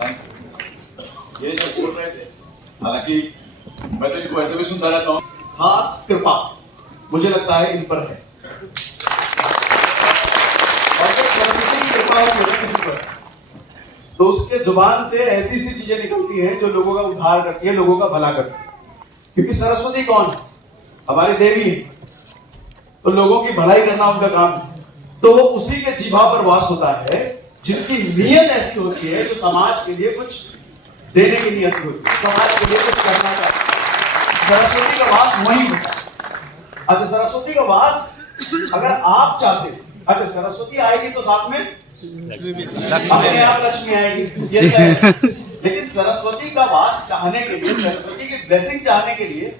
ये जो बोल रहे थे, हालांकि मैं तो इनको ऐसे भी सुनता रहता हूँ, खास कृपा मुझे लगता है इन पर है। और जब सरस्वती की कृपा होती है किसी पर, तो उसके जुबान से ऐसी सी चीजें निकलती हैं जो लोगों का उद्धार करती है, लोगों का भला करती है। क्योंकि सरस्वती कौन है? हमारी देवी है, तो लोगों की भलाई करना उनका काम है। तो वो उसी के जीभा पर वास होता है जिनकी नीयत ऐसी होती है, जो समाज के लिए कुछ देने की नियत होती है, समाज के लिए कुछ करना चाहते हैं। सरस्वती का वास वही होता है। अच्छा, सरस्वती का वास अगर आप चाहते हैं, अच्छा सरस्वती आएगी तो साथ में अपने आप लक्ष्मी आएगी, ये है। लेकिन सरस्वती का वास चाहने के लिए, सरस्वती की ब्लेसिंग चाहने के लिए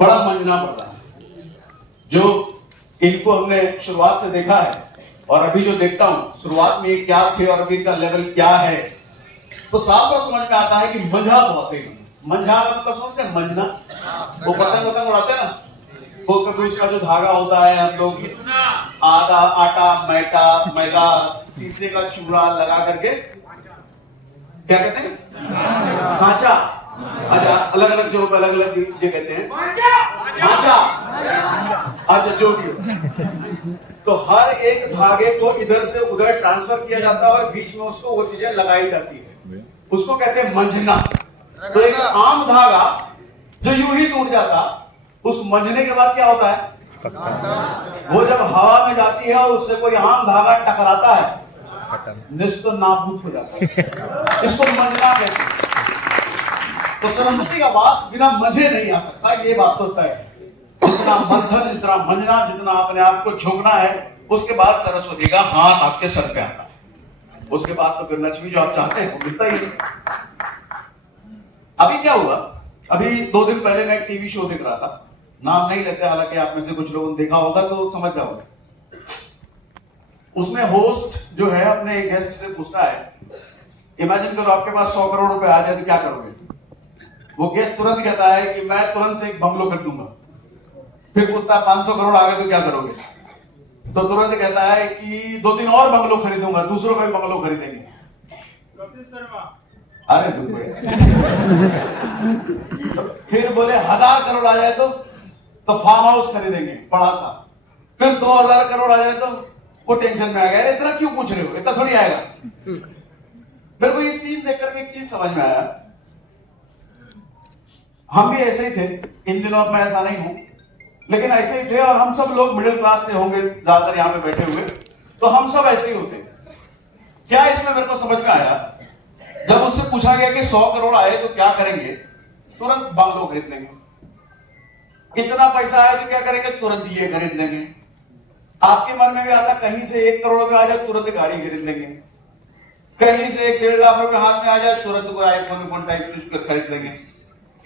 बड़ा मंजना पड़ रहा है। जो इनको हमने शुरुआत से देखा है और अभी जो देखता हूं, शुरुआत में क्या थे और अभी इनका लेवल क्या है, तो साफ साफ समझ में आता है कि मंझा बहुत है। मंझा मतलब समझते हैं? मंझना, वो पतंग उड़ाते हैं ना, वो कभी उसका जो धागा होता है, हम लोग आधा आटा मैदा शीशे का चूड़ा लगा करके क्या कहते हैं? खांचा। अच्छा, अलग अलग जगहों पे अलग अलग चीजें कहते हैं। खांचा। अच्छा, जो भी हो, तो हर एक धागे को इधर से उधर ट्रांसफर किया जाता है और बीच में उसको वो चीजें लगाई जाती है, उसको कहते हैं मंझना। तो एक आम धागा जो यूं ही टूट जाता, उस मंझने के बाद क्या होता है? वो जब हवा में जाती है और उससे कोई आम धागा टकराता है, निस्तो नाबूद हो जाता है। इसको मंझना कहते हैं। तो सरस्वती का वास बिना मंझे नहीं आ सकता, ये बात तो तय है। जितना मंथन, जितना मंझना, जितना अपने आप को झोंकना है, उसके बाद सरस्वती का हाथ आपके सर पे आता है। उसके बाद तो फिर लक्ष्मी जो आप चाहते हैं वो मिलता ही है। अभी क्या हुआ, अभी 2 दिन पहले मैं एक टीवी शो देख रहा था, नाम नहीं लेते, हालांकि आप में से कुछ लोगों ने देखा होगा तो समझ जाओगे। उसमें होस्ट जो है अपने गेस्ट से पूछता है, इमेजिन करो आपके पास 100 करोड़ रुपए आ जाए तो क्या करोगे? वो गेस्ट तुरंत कहता है कि मैं तुरंत से एक बंगलो खरीदूंगा। फिर पूछता है 500 करोड़ आ गए तो क्या करोगे? तो तुरंत कहता है कि 2-3 और बंगलो खरीदूंगा, दूसरों का भी बंगलो खरीदेंगे। अरे फिर बोले 1000 करोड़ आ जाए तो फार्म हाउस खरीदेंगे बड़ा सा। फिर 2000 करोड़ आ जाए तो वो टेंशन में आ गया, इतना क्यों पूछ रहे हो, इतना थोड़ी आएगा। फिर वो ये सीन देखकर के एक चीज समझ में आया, हम भी ऐसे ही थे। इन दिनों अब मैं ऐसा नहीं हूं, लेकिन ऐसे ही थे। और हम सब लोग मिडिल क्लास से होंगे ज्यादातर यहां पे बैठे हुए, तो हम सब ऐसे ही होते। क्या इसमें मेरे को समझ में आया, जब उससे पूछा गया कि 100 करोड़ आए तो क्या करेंगे, तुरंत बंगलो खरीद लेंगे। इतना पैसा आए तो क्या करेंगे, तुरंत ये खरीद लेंगे। आपके मन में भी आता कहीं से 1 करोड़ रुपए आ जाए तुरंत गाड़ी खरीद लेंगे, कहीं से 1-1.5 लाख रुपए हाथ में आ जाए तुरंत कोई आईफोन टाइप कुछ खरीद लेंगे।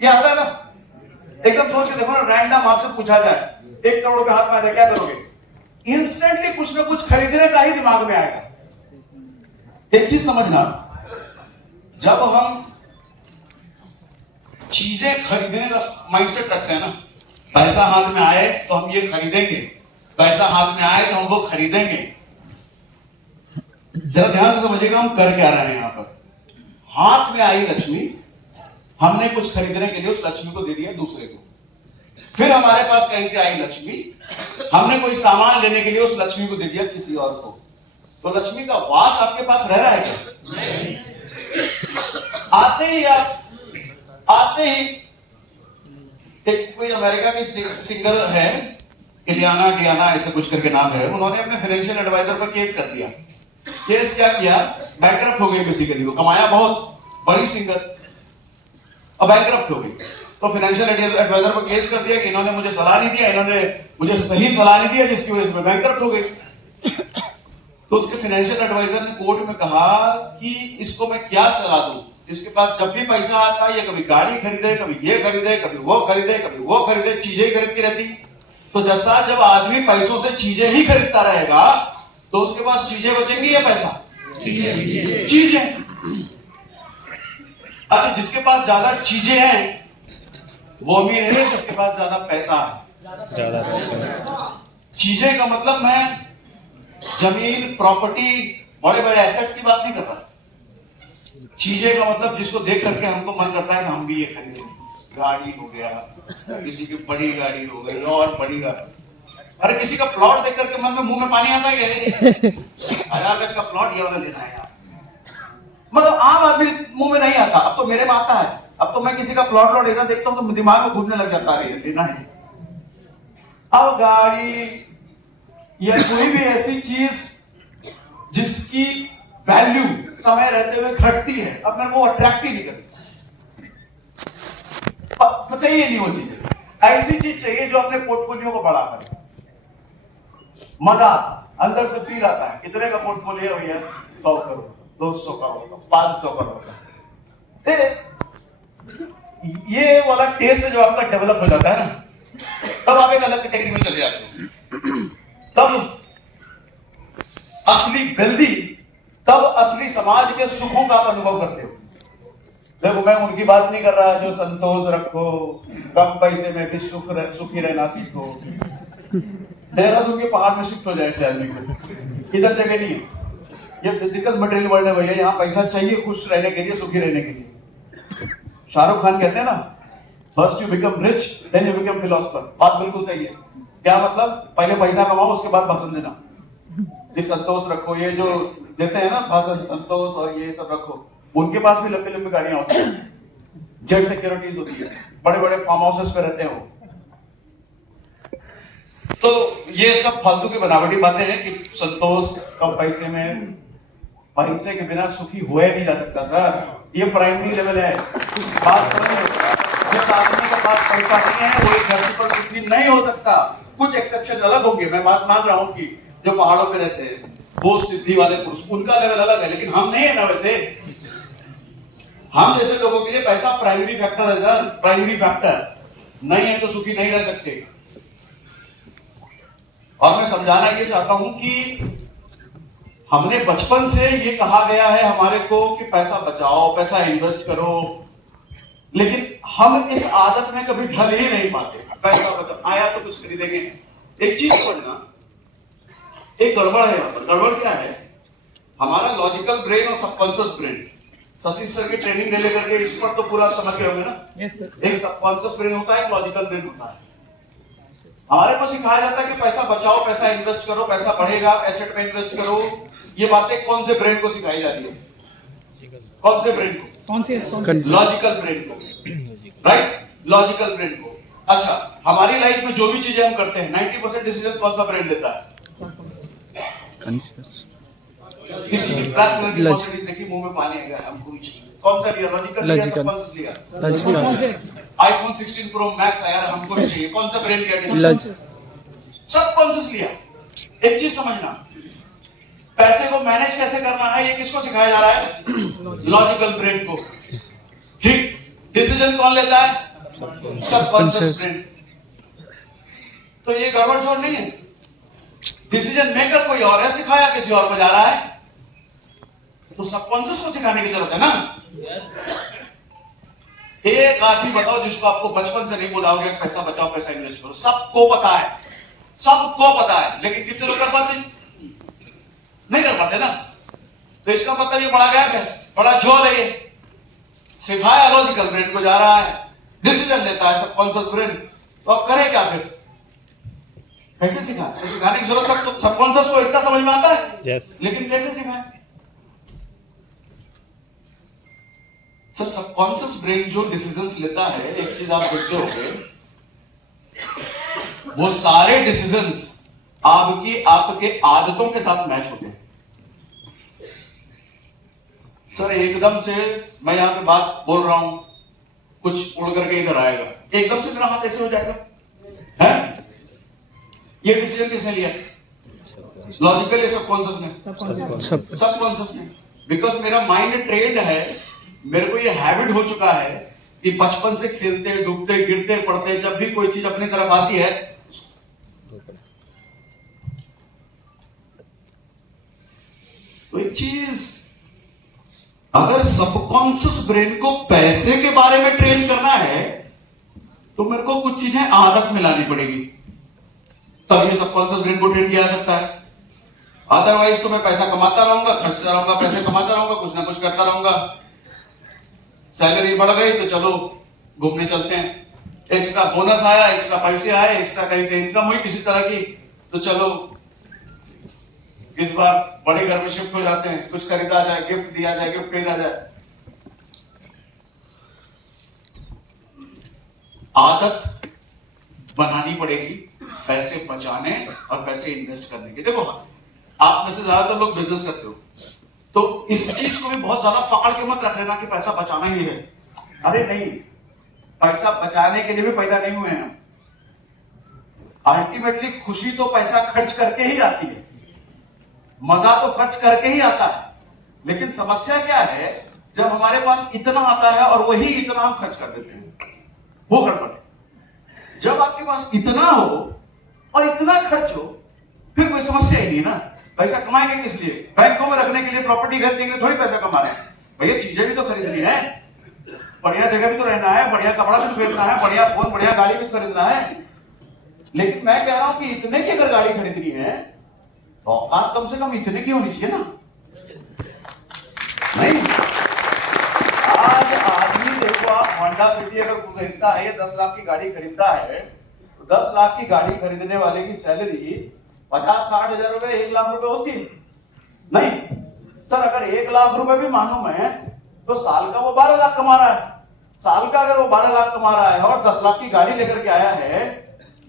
ये आता है ना, एकदम सोच के देखो ना, रैंडम आपसे पूछा जाए 1 करोड़ रुपए हाथ में आ जाए क्या करोगे? इंस्टेंटली कुछ ना कुछ खरीदने का ही दिमाग में आएगा। एक चीज समझना, जब हम चीजें खरीदने का माइंडसेट रखते हैं ना, पैसा हाथ में आए तो हम ये खरीदेंगे, पैसा हाथ में आए तो हम वो खरीदेंगे। जरा ध्यान से समझिएगा हम कर क्या रहे हैं यहां पर। हाथ में आई लक्ष्मी, हमने कुछ खरीदने के लिए उस लक्ष्मी को दे दिया दूसरे को। फिर हमारे पास कहीं से आई लक्ष्मी, हमने कोई सामान लेने के लिए उस लक्ष्मी को दे दिया किसी और को। तो लक्ष्मी का वास आपके पास रह रहा है क्या? नहीं। आते ही एक कोई अमेरिका की सिंगर है, डियाना ऐसे कुछ करके नाम है, उन्होंने अपने फाइनेंशियल एडवाइजर पर केस कर दिया। केस क्या किया, बैंकरप्ट हो गई बेसिकली, वो कमाया बहुत, बड़ी सिंगर, अब बैंकरप्ट हो गई। तो फाइनेंशियल एडवाइजर पर केस कर दिया कि इन्होंने मुझे सलाह नहीं दिया, इन्होंने मुझे सही सलाह नहीं दिया, जिसकी वजह से मैं बैंकरप्ट हो गई। तो उसके फाइनेंशियल एडवाइजर ने कोर्ट में कहा कि इसको मैं क्या सलाह दूं, इसके पास जब भी पैसा आता है ये कभी गाड़ी खरीदे, कभी ये खरीदे, कभी वो खरीदे, कभी वो खरीदे, चीजें ही खरीदती रहती। तो जैसा जब आदमी पैसों से चीजें ही खरीदता रहेगा तो उसके पास चीजें बचेंगी या पैसा? चीजें। अच्छा, जिसके पास ज्यादा चीजें हैं वो अमीर है, जिसके पास ज्यादा पैसा है ज्यादा पैसा। चीजें का मतलब मैं जमीन, प्रॉपर्टी, बड़े बड़े एसेट्स की बात नहीं कर रहा। चीजें का मतलब जिसको देख करके हमको मन करता है कि हम भी ये खरीदें। गाड़ी हो गया, किसी की बड़ी गाड़ी हो गई और बड़ी गाड़ी। अरे किसी का प्लॉट देख करके मन में मुंह में पानी आता है क्या? 1000 गज का प्लॉट ये वाला लेना है यार। मतलब आम आदमी मुंह में नहीं आता, अब तो मेरे में आता है। अब तो मैं किसी का प्लॉट ऐसा देखता हूं तो दिमाग में घूमने लग जाता है लेना है। अब गाड़ी या कोई भी ऐसी चीज जिसकी वैल्यू समय रहते हुए घटती है, अब मेरे को अट्रैक्ट ही नहीं करती। चाहिए नहीं वो चीज, ऐसी चीज चाहिए जो अपने पोर्टफोलियो को बड़ा करे। मजा अंदर से फील आता है। कितने का पोर्टफोलियो भैया? 100 करोड़, 200 करोड़, 500 करोड़। ये वाला टेस्ट जो आपका डेवलप हो जाता है ना, तब आप एक अलग कैटेगरी में चले जाते हो। तब असली वेल्दी, तब असली समाज के सुखों का आप अनुभव करते हो। देखो मैं उनकी बात नहीं कर रहा जो संतोष रखो, कम पैसे में भी सुखी रहना सीखो। देहरादून के पहाड़ में शिफ्ट हो जाए ऐसे आदमी को, इधर जगह नहीं है। ये फिजिकल मटेरियल वर्ल्ड है भैया, यहाँ पैसा चाहिए खुश रहने के लिए, सुखी रहने के लिए। शाहरुख खान कहते हैं ना, first you become rich then you become philosopher. बात बिल्कुल सही है। क्या मतलब? पहले पैसा कमाओ उसके बाद भाषण देना कि संतोष रखो। ये जो देते हैं ना भाषण, संतोष और ये सब रखो, उनके पास भी लंबी लंबी गाड़ियां होती हैं, जेट सिक्योरिटीज होती है, बड़े बड़े फार्म हाउसेस पे रहते हैं वो। तो ये सब फालतू की बनावटी बातें हैं कि संतोष कम पैसे में, पैसे के बिना सुखी हुए नहीं जा सकता सर। ये प्राइमरी लेवल है। बात समझिए, जिस आदमी के पास पैसा नहीं है वो एक धरती पर सुखी नहीं हो सकता। कुछ एक्सेप्शन अलग होंगे, मैं बात मान रहा हूं कि जो पहाड़ों पे रहते हैं वो सिद्धि वाले पुरुष, उनका लेवल अलग है, लेकिन हम नहीं है ना वैसे। हम जैसे लोगों के लिए पैसा प्राइमरी फैक्टर है सर, प्राइमरी फैक्टर। नहीं है तो सुखी नहीं रह सकते। और मैं समझाना ये चाहता हूं कि हमने बचपन से ये कहा गया है हमारे को कि पैसा बचाओ, पैसा इन्वेस्ट करो, लेकिन हम इस आदत में कभी ढल ही नहीं पाते। पैसा बचाओ, आया तो कुछ खरीदेंगे। एक चीज समझना, एक गड़बड़ है यहाँ पर। गड़बड़ क्या है? हमारा लॉजिकल ब्रेन और सबकॉन्शियस ब्रेन, शशि सर की ट्रेनिंग ले लेकर के इस पर तो पूरा समझ गए होंगे ना। yes, एक सबकॉन्शियस ब्रेन होता है, एक लॉजिकल ब्रेन होता है। हमारे को सिखाया जाता है कि पैसा बचाओ, पैसा इन्वेस्ट करो, पैसा बढ़ेगा, एसेट में इन्वेस्ट करो। ये बातें कौन से ब्रेन को सिखाई जाती है? कौन से ब्रेन को? लॉजिकल ब्रेन को, राइट? लॉजिकल ब्रेन को। अच्छा, हमारी लाइफ में जो भी चीजें हम करते हैं 90% डिसीजन कौन सा ब्रेन लेता है? किसी की ब्लैक कलर की पॉजिटिव देखी, मुंह में पानी आ गया, हमको भी चाहिए। कौन सा लिया? लॉजिकल लिया, सबकॉन्शियस लिया? आईफोन 16 प्रो मैक्स आया, हमको भी चाहिए। कौन सा ब्रेन लिया? सबकॉन्शियस लिया। एक चीज समझना, पैसे को मैनेज कैसे करना है ये किसको सिखाया जा रहा है? लॉजिकल ब्रेन को। ठीक? डिसीजन कौन लेता है? Subconscious brain. तो ये गड़बड़ छोड़ नहीं है। डिसीजन मेकर कोई और है, सिखाया किसी और को जा रहा है, तो सबकॉन्शियस को सिखाने की जरूरत है ना। एक आदमी बताओ जिसको आपको बचपन से नहीं बोला होगा पैसा बचाओ, पैसा इन्वेस्ट करो। सबको पता है, सबको पता है, लेकिन कितने लोग कर पाते? नहीं कर पाते ना। तो इसका मतलब ये बड़ा गैप है, बड़ा झोल है। ये सिखाया लॉजिकल ब्रेन को जा रहा है, डिसीजन लेता है सबकॉन्शियस ब्रेन। तो अब करे क्या फिर? कैसे सिखाए? सिखाने की जरूरत सबकॉन्शियस को इतना समझ में आता है, yes. लेकिन कैसे सिखाए? सर सबकॉन्शियस ब्रेन जो डिसीजंस लेता है, एक चीज आप देखते होंगे, वो सारे डिसीजंस आपके आदतों के साथ मैच होते हैं। सर एकदम से मैं यहां पे बात बोल रहा हूं, कुछ उड़ करके इधर आएगा, एकदम से मेरा हाथ ऐसे हो जाएगा, है? ये डिसीजन किसने लिया? लॉजिकल या सबकॉन्शियस ने? सबकॉन्शियस ने। बिकॉज मेरा माइंड ट्रेंड है, मेरे को ये हैबिट हो चुका है कि बचपन से खेलते, डूबते, गिरते, पड़ते, जब भी कोई चीज अपनी तरफ आती है, तो एक चीज, अगर सबकॉन्शियस ब्रेन को पैसे के बारे में ट्रेन करना है तो मेरे को कुछ चीजें आदत में लानी पड़ेगी, तब ये सबकॉन्शियस ब्रेन को ट्रेन किया जा सकता है। अदरवाइज तो मैं पैसा कमाता रहूंगा, खर्चता रहूंगा, पैसे कमाता रहूंगा, कुछ ना कुछ करता रहूंगा, सैलरी बढ़ गई तो चलो घूमने चलते हैं, एक्स्ट्रा बोनस आया, एक्स्ट्रा पैसे आए, एक्स्ट्रा कहीं से इनकम हुई किसी तरह की, तो चलो इस बार बड़े घर में शिफ्ट हो जाते हैं, कुछ खरीदा जाए, गिफ्ट दिया जाए, गिफ्ट भेजा जाए। आदत बनानी पड़ेगी पैसे बचाने और पैसे इन्वेस्ट करने की। देखो आप में से ज्यादातर लोग बिजनेस करते हो, तो इस चीज को भी बहुत ज्यादा पकड़ के मत रख लेना कि पैसा बचाना ही है। अरे नहीं, पैसा बचाने के लिए भी पैदा नहीं हुए हैं। अल्टीमेटली खुशी तो पैसा खर्च करके ही आती है, मजा तो खर्च करके ही आता है। लेकिन समस्या क्या है, जब हमारे पास इतना आता है और वही इतना हम खर्च कर देते हैं, वो गड़बड़ है। जब आपके पास इतना हो और इतना खर्च हो, फिर कोई समस्या ही नहीं ना। पैसा कमाएंगे किस लिए? बैंकों में रखने के लिए, प्रॉपर्टी खरीदने के लिए थोड़ी पैसा कमा रहे हैं भैया। चीजें भी तो खरीदनी है, बढ़िया जगह भी तो रहना है, बढ़िया कपड़ा भी तो खरीदना है, बढ़िया फोन, बढ़िया गाड़ी भी तो खरीदना है। लेकिन मैं कह रहा हूं कि इतने की अगर गाड़ी खरीदनी है तो औकात कम से कम इतने की होनी चाहिए ना। नहीं, आज आदमी देखो, आप होंडा सिटी अगर खरीदता है, 10 लाख की गाड़ी खरीदता है, तो 10 लाख की गाड़ी खरीदने वाले की सैलरी 50-60 हजार रुपए, 1 लाख रुपए होती है। नहीं सर, अगर 1 लाख रुपए भी मानू मैं, तो साल का वो 12 लाख कमा रहा है। साल का अगर वो 12 लाख कमा रहा है और 10 लाख की गाड़ी लेकर के आया है,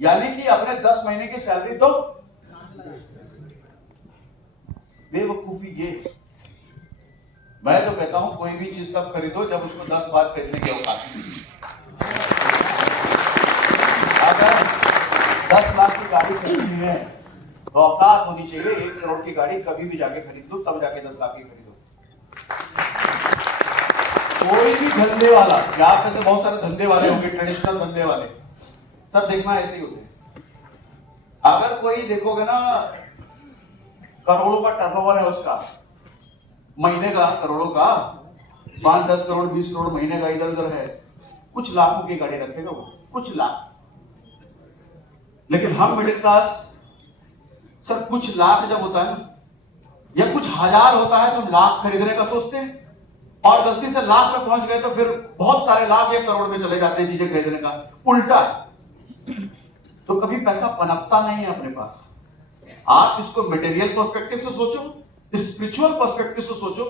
यानी कि अपने 10 महीने की सैलरी तो बेवकूफी ये। मैं तो कहता हूं कोई भी चीज तब खरीदो जब उसको 10 बार खरीदने की औकात। अगर 10 लाख की गाड़ी खरीदनी है तो औकात होनी चाहिए 1 करोड़ की गाड़ी कभी भी जाके खरीद दो, तब जाके 10 लाख की खरीदो। कोई भी धंधे वाला, आप में से बहुत सारे धंधे वाले होंगे, ट्रेडिशनल धंधे वाले, सर देखना ऐसे ही होते हैं। अगर कोई देखोगे ना, करोड़ों का टर्नओवर है उसका, महीने का करोड़ों का, 5-10 करोड़ 20 करोड़ महीने का इधर उधर है, कुछ लाखों की गाड़ी रखेगा वो, कुछ लाख। लेकिन हम मिडिल क्लास, सर कुछ लाख जब होता है ना, या कुछ हजार होता है, तो हम लाख खरीदने का सोचते हैं, और गलती से लाख में पहुंच गए तो फिर बहुत सारे लाख 1 करोड़ में चले जाते हैं चीजें खरीदने का। उल्टा तो कभी पैसा पनपता नहीं है अपने पास। आप इसको मटेरियल पर्सपेक्टिव से सोचो, स्पिरिचुअल पर्सपेक्टिव से सोचो,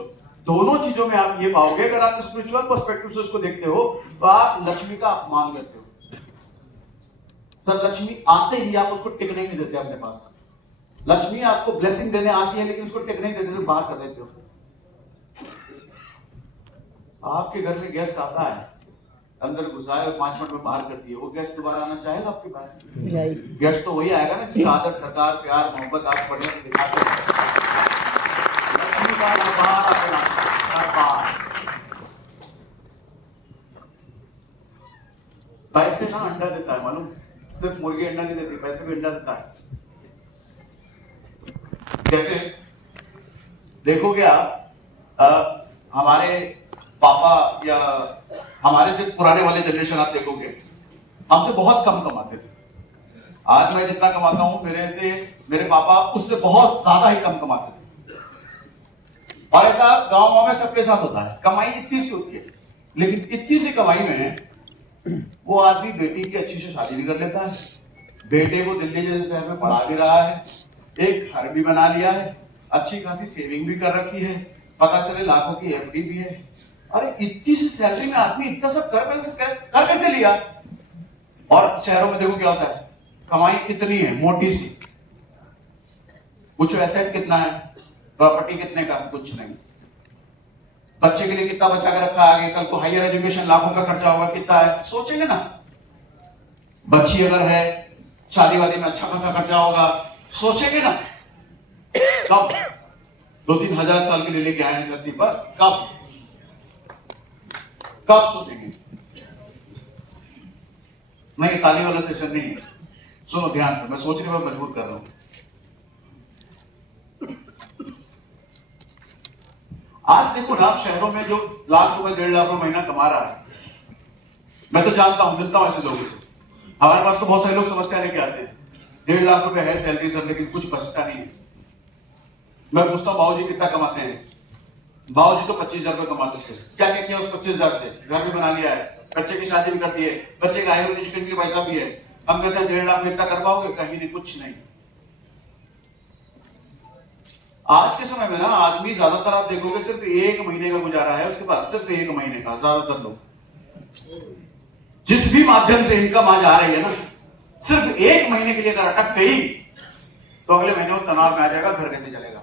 दोनों चीजों में आप ये पाओगे। अगर आप स्पिरिचुअल पर्सपेक्टिव से इसको देखते हो तो आप लक्ष्मी का अपमान करते हो। सर लक्ष्मी आते ही आप उसको टिकने नहीं देते अपने पास। लक्ष्मी आपको ब्लेसिंग देने आती है, लेकिन उसको टिकने नहीं देते, बाहर कर देते हो। आपके घर में गेस्ट आता है, अंदर घुसाए और 5 मिनट में बाहर कर दिए, वो गेस्ट दोबारा आना चाहेगा आपके पास? गेस्ट तो वही आएगा ना जिसका आदर, सत्कार, प्यार, मोहब्बत आप बढ़िया दिखाते हैं। लक्ष्मी का बाहर पैसे ना अंडा देता है, मालूम? सिर्फ मुर्गी अंडा नहीं देती, पैसे भी अंडा देता है। जैसे देखोगे आप, हमारे पापा या हमारे से पुराने वाले जनरेशन आप देखोगे, हमसे बहुत कम कमाते थे। आज मैं जितना कमाता हूं, मेरे पापा उससे बहुत ज्यादा ही कम कमाते थे। और ऐसा गांव में सबके साथ होता है, कमाई इतनी सी होती है, लेकिन इतनी सी कमाई में वो आदमी बेटी की अच्छी से शादी भी कर लेता है, बेटे को दिल्ली जैसे शहर में पढ़ा भी रहा है, एक घर भी बना लिया है, अच्छी खासी सेविंग भी कर रखी है, पता चले लाखों की एफडी भी है। अरे इतनी सी सैलरी में आदमी इतना सब कर कैसे लिया? और शहरों में देखो क्या होता है, कमाई कितनी है, मोटी सी, पूछो एसेट कितना है, प्रॉपर्टी कितने का, कुछ नहीं। बच्चे के लिए कितना बचा के रखा है, आगे कल को हायर एजुकेशन लाखों का खर्चा होगा, कितना है सोचेंगे ना। बच्ची अगर है, शादी वादी में अच्छा खासा खर्चा होगा, सोचेंगे ना। कब 2-3 हजार साल के लिए लेके आए हैं धरती पर, कब सोचेंगे? नहीं, ताली वाला सेशन नहीं है, सुनो ध्यान से, मैं सोचने में मजबूर कर रहा हूं। आज देखो ना, आप शहरों में जो लाख रुपए 1.5 लाख रुपए महीना कमा रहा है, मैं तो जानता हूं, मिलता हूं ऐसे लोगों से। हमारे पास तो बहुत सारे लोग समस्या लेके आते हैं, 1.5 लाख रुपए है सैलरी सर, लेकिन कुछ बचता नहीं है। मैं पूछता हूं बाबूजी कितना कमाते हैं? बाबू जी तो 25,000 रुपए कमाते थे, क्या क्या किया उस 25,000 से? घर भी बना लिया है, बच्चे की शादी भी कर दी है, बच्चे का हायर एजुकेशन के पैसा भी है। हम कहते हैं 1.5 लाख में इतना कर पाओगे? कहीं नहीं, कुछ नहीं। आज के समय में ना आदमी ज्यादातर आप देखोगे सिर्फ 1 महीने का गुजारा है उसके पास, सिर्फ 1 महीने का। ज्यादातर लोग जिस भी माध्यम से इनकम आज आ रही है ना, सिर्फ 1 महीने के लिए अगर अटक गई तो अगले महीने वो तनाव में आ जाएगा, घर कैसे चलेगा।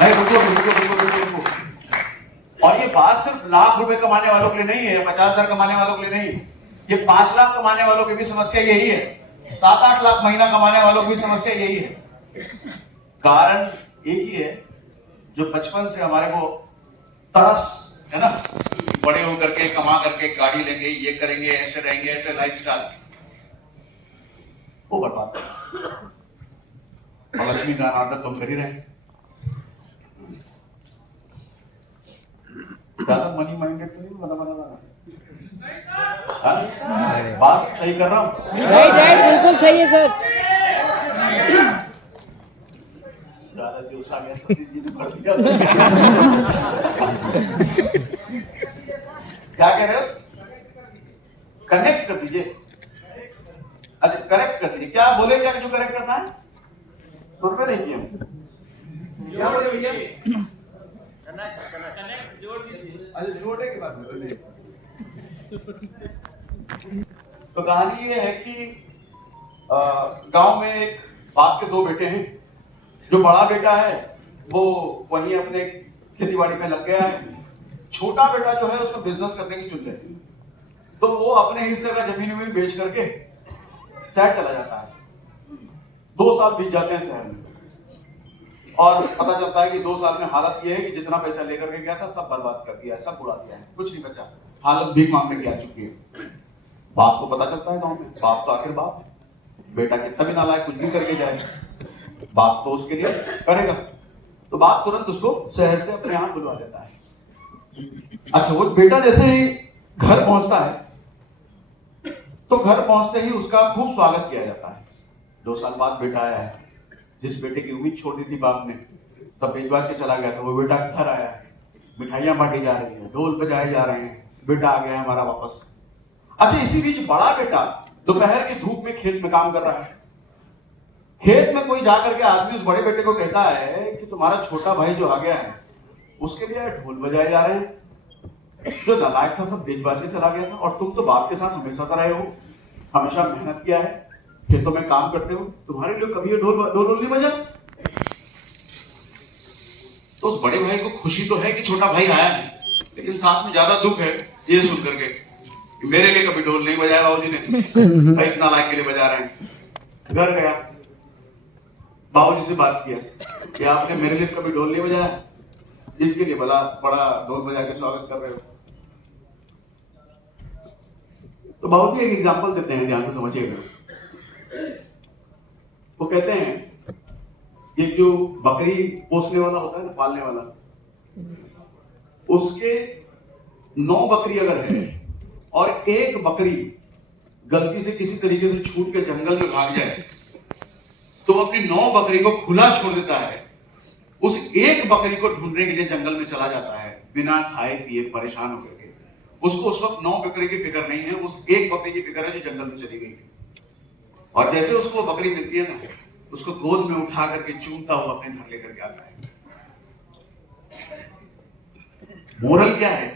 नहीं, रुको। और ये बात सिर्फ लाख रुपए कमाने वालों के लिए नहीं है, 50,000 कमाने वालों के लिए नहीं, ये 5 लाख कमाने वालों की भी समस्या यही है, 7-8 लाख महीना कमाने वालों की भी समस्या यही है। कारण एक ही है, जो बचपन से हमारे को तरस है ना, बड़े होकर के कमा करके गाड़ी लेंगे, ये करेंगे, ऐसे रहेंगे, ऐसे लाइफस्टाइल, वो बर्बाद। और लक्ष्मी का नाटक तुम कर ही रहे, ज्यादा मनी माइंडेड तो नहीं बना। बात सही कर रहा हूँ? राइट, बिल्कुल सही है सर। ज्यादा जोश आ गया, सतीश जी ने कर दिया। क्या कह रहे हो? कनेक्ट कर दीजिए। अच्छा, करेक्ट कर दीजिए। क्या बोले? क्या जो करेक्ट करना है? रुपए नहीं किए, क्या बोले भैया? अच्छा, जोड़ने के बाद तो कहानी ये है कि गांव में एक बाप के 2 बेटे हैं। जो बड़ा बेटा है वो वहीं अपने खेती बाड़ी में लग गया है, छोटा बेटा जो है उसको बिजनेस करने की चुन लेती है। तो वो अपने हिस्से का जमीन बेच करके शहर चला जाता है। 2 साल बीत जाते हैं शहर में, और पता चलता है कि 2 साल में हालत ये है कि जितना पैसा लेकर के गया था सब बर्बाद कर दिया है, सब उड़ा दिया है, कुछ नहीं बचा। हालत भीख मांगने की आ चुकी है। बाप को पता चलता है गांव में, बाप तो आखिर बाप है, बेटा कितना भी नालायक कुछ भी करके जाए, बाप तो उसके लिए करेगा। तो बाप तुरंत उसको शहर से अपने यहाँ बुलवा देता है। अच्छा, वो बेटा जैसे ही घर पहुंचता है तो घर पहुंचते ही उसका खूब स्वागत किया जाता है। 2 साल बाद बेटा आया है, जिस बेटे की उम्मीद छोड़ दी थी बाप ने, तब बेचबाज के चला गया था, वो बेटा घर आया है, मिठाइयां बांटी जा रही है, ढोल बजाए जा रहे हैं, बेटा आ गया है हमारा वापस। अच्छा, इसी बीच बड़ा बेटा दोपहर की धूप में खेत में काम कर रहा है। खेत में कोई जाकर के आदमी उस बड़े बेटे को कहता है कि तुम्हारा छोटा भाई जो आ गया है उसके लिए ढोल बजाए जा रहे हैं, जो नालायक था सब बेचबाज के चला गया था, और तुम तो बाप के साथ हमेशा रहे हो, हमेशा मेहनत किया है, खेतों में काम करते हो, तुम्हारे लिए कभी ये ढोल नहीं बजा। तो उस बड़े भाई को खुशी तो है कि छोटा भाई आया है, लेकिन साथ में ज्यादा दुख है ये सुन करके कि मेरे लिए कभी ढोल नहीं बजाया बाबूजी ने, भाई इस नालायक के लिए बजा रहे हैं। घर गया, बाबूजी से बात किया कि आपने मेरे लिए कभी ढोल नहीं बजाया, जिसके लिए बड़ा ढोल बजा के स्वागत कर रहे हो। तो बाबूजी एक एग्जांपल देते हैं, ध्यान से समझिएगा। वो कहते हैं ये जो बकरी पोसने वाला होता है ना, पालने वाला, उसके 9 बकरी अगर है और एक बकरी गलती से किसी तरीके से छूट के जंगल में भाग जाए तो वो अपनी 9 बकरी को खुला छोड़ देता है, उस एक बकरी को ढूंढने के लिए जंगल में चला जाता है बिना खाए पिए परेशान होकर के। उसको उस वक्त 9 बकरी की फिक्र नहीं है, उस एक बकरी की फिक्र है जो जंगल में चली गई। और जैसे उसको बकरी मिलती है ना, उसको गोद में उठा करके चूमता हुआ अपने घर लेकर के आता है। मोरल क्या है?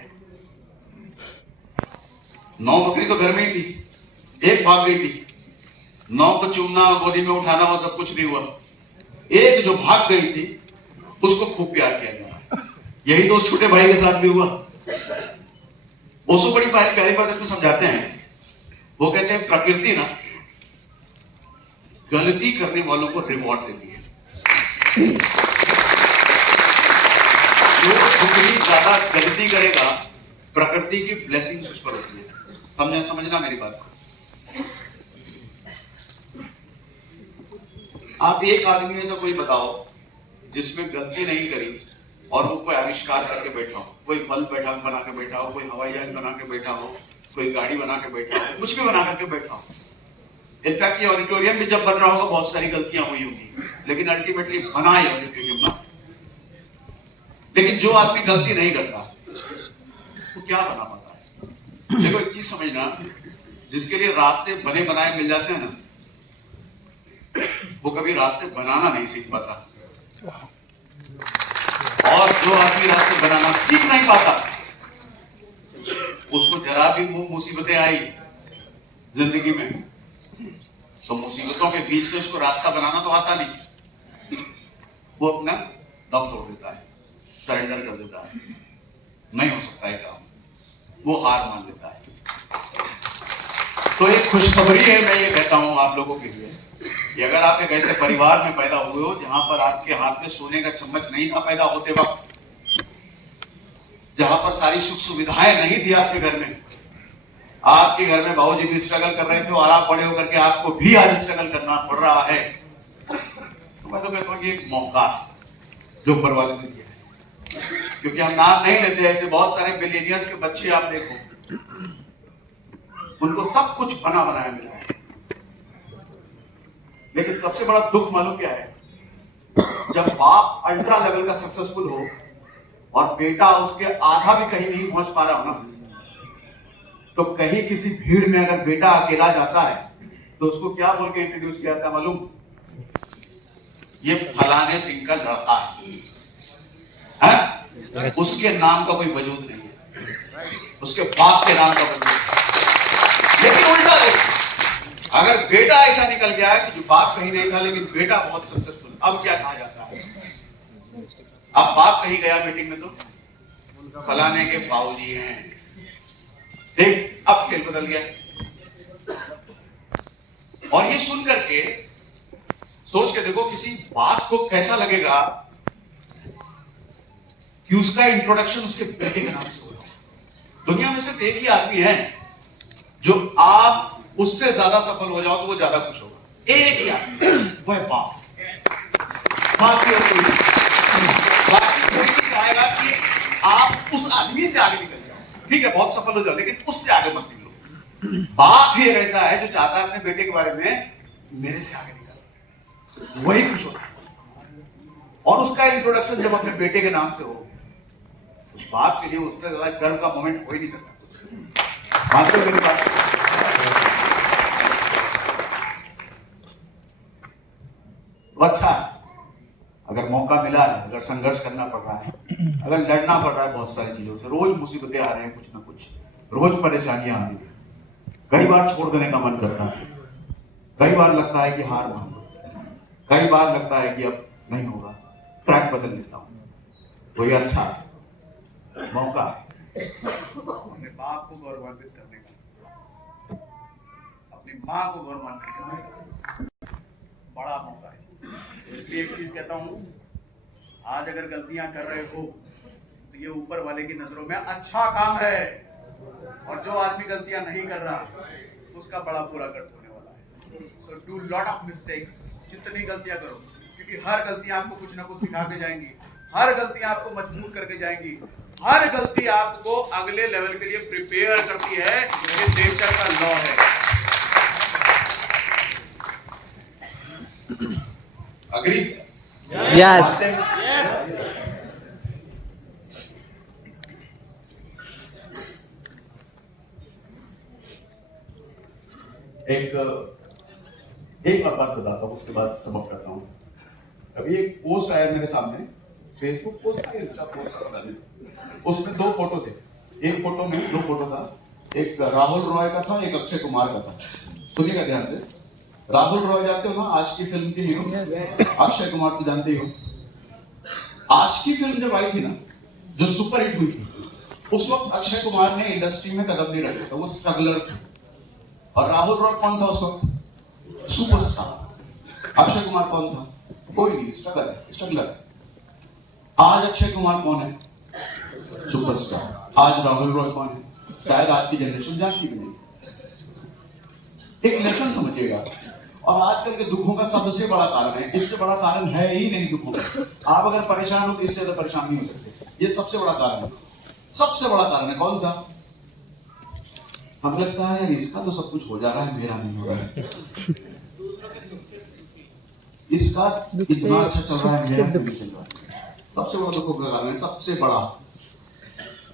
9 बकरी तो घर में ही थी, एक भाग गई थी, 9 को चूमना और गोदी में उठाना वो सब कुछ नहीं हुआ, एक जो भाग गई थी उसको खूब प्यार किया गया। यही तो उस छोटे भाई के साथ भी हुआ। ओशो बड़ी प्यारी बात इसमें समझाते हैं। वो कहते हैं प्रकृति ना गलती करने वालों को रिवॉर्ड देती है। जो जितनी ज्यादा गलती करेगा प्रकृति की ब्लेसिंग्स उस पर होती है। समझना मेरी बात। आप एक आदमी ऐसा कोई बताओ जिसमें गलती नहीं करी और वो कोई आविष्कार करके बैठा हो, कोई बल्ब बना के बैठा हो, कोई हवाई जहाज बना के बैठा हो, कोई गाड़ी बना के बैठा हो, कुछ भी बना करके बैठा हो। इनफैक्ट ये ऑडिटोरियम भी जब बन रहा होगा बहुत सारी गलतियां हुई होंगी, लेकिन अल्टीमेटली बना है ऑडिटोरियम ना। लेकिन जो आदमी गलती नहीं करता वो क्या बना पाता है? देखो एक चीज समझना, जिसके लिए रास्ते बने बनाए मिल जाते हैं ना, वो कभी रास्ते बनाना नहीं सीख पाता। और जो आदमी रास्ते बनाना सीख नहीं पाता, उसको जरा भी मुसीबतें आई जिंदगी में, तो मुसीबतों के बीच से उसको रास्ता बनाना तो आता नहीं। वो अपना दम तोड़ देता है, सरेंडर कर देता है, नहीं हो सकता है काम, वो हार मान लेता है। तो एक खुशखबरी है, मैं ये कहता हूं आप लोगों के लिए कि अगर आप एक ऐसे परिवार में पैदा हुए हो जहां पर आपके हाथ में सोने का चम्मच नहीं था पैदा होते वक्त, जहां पर सारी सुख सुविधाएं नहीं थी आपके घर में, आपके घर में बाबूजी भी स्ट्रगल कर रहे थे और आप बड़े होकर के आपको भी आज स्ट्रगल करना पड़ रहा है, तो मैं तो कहता हूं कि एक मौका जो ऊपर वाले ने दिया है। क्योंकि हम नाम नहीं लेते, ऐसे बहुत सारे बिलियनियर्स के बच्चे आप देखो, उनको सब कुछ बना बनाया मिला है, लेकिन सबसे बड़ा दुख मालूम क्या है? जब बाप अल्ट्रा लेवल का सक्सेसफुल हो और बेटा उसके आधा भी कहीं नहीं पहुंच पा रहा हो ना, तो कहीं किसी भीड़ में अगर बेटा अकेला जाता है तो उसको क्या बोल के इंट्रोड्यूस किया था मालूम? ये फलाने सिंह का लड़का है? उसके नाम का कोई वजूद नहीं है, उसके बाप के नाम का वजूद है। लेकिन उल्टा देखो, अगर बेटा ऐसा निकल गया है कि जो बाप कहीं नहीं था लेकिन बेटा बहुत सक्सेसफुल, अब क्या कहा जाता है? अब बाप कहीं गया मीटिंग में तो फलाने के बाबूजी हैं। देख अब खेल बदल गया। और ये सुन करके सोच के देखो किसी बाप को कैसा लगेगा कि उसका इंट्रोडक्शन उसके बेटे के नाम से हो रहा है। दुनिया में सिर्फ एक ही आदमी है जो आप उससे ज्यादा सफल हो जाओ तो वो ज्यादा खुश होगा, एक ही आदमी, वो है बाप। बाकी कोई नहीं चाहेगा कि आप उस आदमी से आगे निकल जाओ, ठीक है बहुत सफल हो जाओ, लेकिन उससे आगे मत निकलो। बाप ही ऐसा है जो चाहता है अपने बेटे के बारे में मेरे से आगे निकल, वही खुश होता है। और उसका इंट्रोडक्शन जब अपने बेटे के नाम से हो, उस बाप के लिए उससे ज्यादा गर्व का मोमेंट हो ही नहीं सकता। मानते हो मेरी बात? अच्छा, अगर मौका मिला है, अगर संघर्ष करना पड़ रहा है, अगर लड़ना पड़ रहा है बहुत सारी चीजों से, रोज मुसीबतें आ रहे हैं, कुछ ना कुछ रोज परेशानियां आ रही हैं, कई बार छोड़ देने का मन करता है, कई बार लगता है कि हार मान लो, कई बार लगता है कि अब नहीं होगा, ट्रैक बदल लेता हूं, तो ये अच्छा मौका अपने बाप को गौरवान्वित करने का, अपनी माँ को गौरवान्वित करने का बड़ा मौका है। इसलिए एक चीज कहता हूं, आज अगर गलतियां कर रहे हो तो ये ऊपर वाले की नजरों में अच्छा काम है, और जो आदमी गलतियां नहीं कर रहा उसका बड़ा बुरा कर्ज होने वाला है। So do lot of mistakes, जितनी गलतियां करो, क्योंकि हर गलतियां आपको कुछ ना कुछ सिखा के जाएंगी, हर गलतियां आपको मजबूत करके जाएंगी, हर गलती आपको अगले लेवल के लिए प्रिपेयर करती है। ये नेचर का लॉ है। अग्री? यस। एक और बात बताता हूँ, उसके बाद समाप्त करता हूँ। अभी एक पोस्ट आया मेरे सामने, फेसबुक पोस्ट आया, इंस्टा पोस्ट आया, उसमें दो फोटो थे। एक फोटो में दो फोटो था, एक राहुल रॉय का था, एक अक्षय कुमार का था। सुनिएगा ध्यान से। राहुल रॉय जानते हो ना, आशिकी फिल्म के हीरो। अक्षय कुमार तो जानते ही हो। आशिकी फिल्म जब आई थी ना, जो सुपर हिट हुई थी, उस वक्त अक्षय कुमार ने इंडस्ट्री में कदम नहीं रखा था, वो स्ट्रगलर थे। और राहुल रॉय कौन था उस वक्त? सुपरस्टार। अक्षय कुमार कौन था? कोई नहीं, स्ट्रगलर। आज अक्षय कुमार कौन है? सुपरस्टार। आज राहुल रॉय कौन है? शायद आज की जनरेशन जानती भी नहीं। एक लेसन समझिएगा। और आजकल के दुखों का सबसे बड़ा कारण है, इससे बड़ा कारण है ही नहीं दुखों का। आप अगर परेशान हो तो इससे ज्यादा परेशान नहीं हो सकते। ये सबसे बड़ा कारण है, सबसे बड़ा कारण है। कौन सा? हमें लगता है इसका तो सब कुछ हो जा रहा है, मेरा नहीं हो रहा है। इसका इतना अच्छा चल रहा है, मेरा नहीं चल रहा है। सबसे बड़ा दुखों का कारण है, सबसे बड़ा।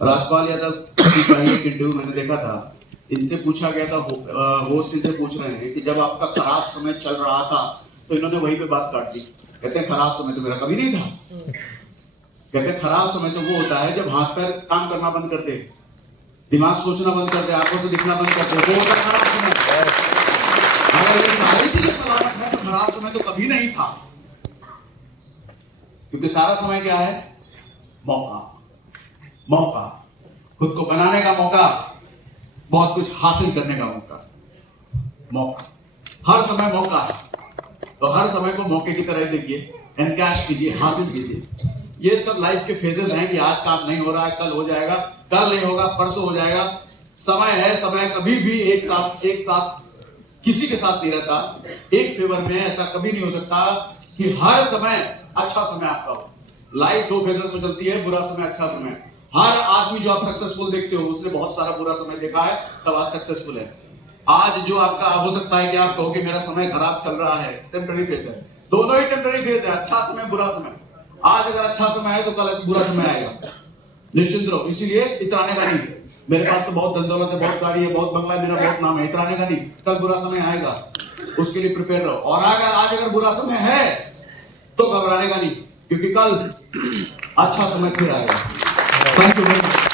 राजपाल यादव का ही एक इंटरव्यू मैंने देखा था, इनसे पूछा गया था, होस्ट इनसे पूछ रहे हैं कि जब आपका खराब समय चल रहा था तो इन्होंने वहीं पे बात काट दी। कहते हैं खराब समय तो मेरा कभी नहीं था। कहते हैं खराब समय तो वो होता है जब हाथ पैर काम करना बंद कर दे, दिमाग सोचना बंद कर दे, आंखों से दिखना बंद कर दे, वो होता है खराब समय। अगर ये सारी चीजें सलामत है तो खराब समय तो कभी नहीं था, क्योंकि सारा समय क्या है? मौका। मौका, खुद को बनाने का मौका, बहुत कुछ हासिल करने का मौका। मौका, हर समय मौका है, तो हर समय को मौके की तरह देखिए, एनकैश कीजिए, हासिल कीजिए। ये सब लाइफ के फेजेस हैं कि आज काम नहीं हो रहा है, कल हो जाएगा, कल नहीं होगा, परसों हो जाएगा। समय है, समय कभी भी एक साथ किसी के साथ नहीं रहता, एक फेवर में ऐसा कभी नहीं हो सकता कि हर समय अच्छा समय आपका हो। लाइफ दो फेजेस में चलती है, बुरा समय, अच्छा समय। हर आदमी जो आप सक्सेसफुल देखते हो उसने बहुत सारा बुरा समय देखा है, तब आज सक्सेसफुल है। आज जो आपका हो सकता है कि आप कहो कि मेरा समय खराब चल रहा है, टेम्पररी फेज है। दोनों ही टेम्पररी फेज है, अच्छा समय, बुरा समय। आज अगर अच्छा समय है तो कल बुरा समय आएगा, निश्चिंत रहो। इसीलिए इतराने का नहीं, मेरे पास तो बहुत धन दौलत है, बहुत गाड़ी है, बहुत बंगला है, मेरा बहुत नाम है, इतराने का नहीं। कल बुरा समय आएगा, उसके लिए प्रिपेयर रहो। और आज अगर बुरा समय है तो घबराने का नहीं, क्योंकि कल अच्छा समय फिर आएगा। Thank you very much.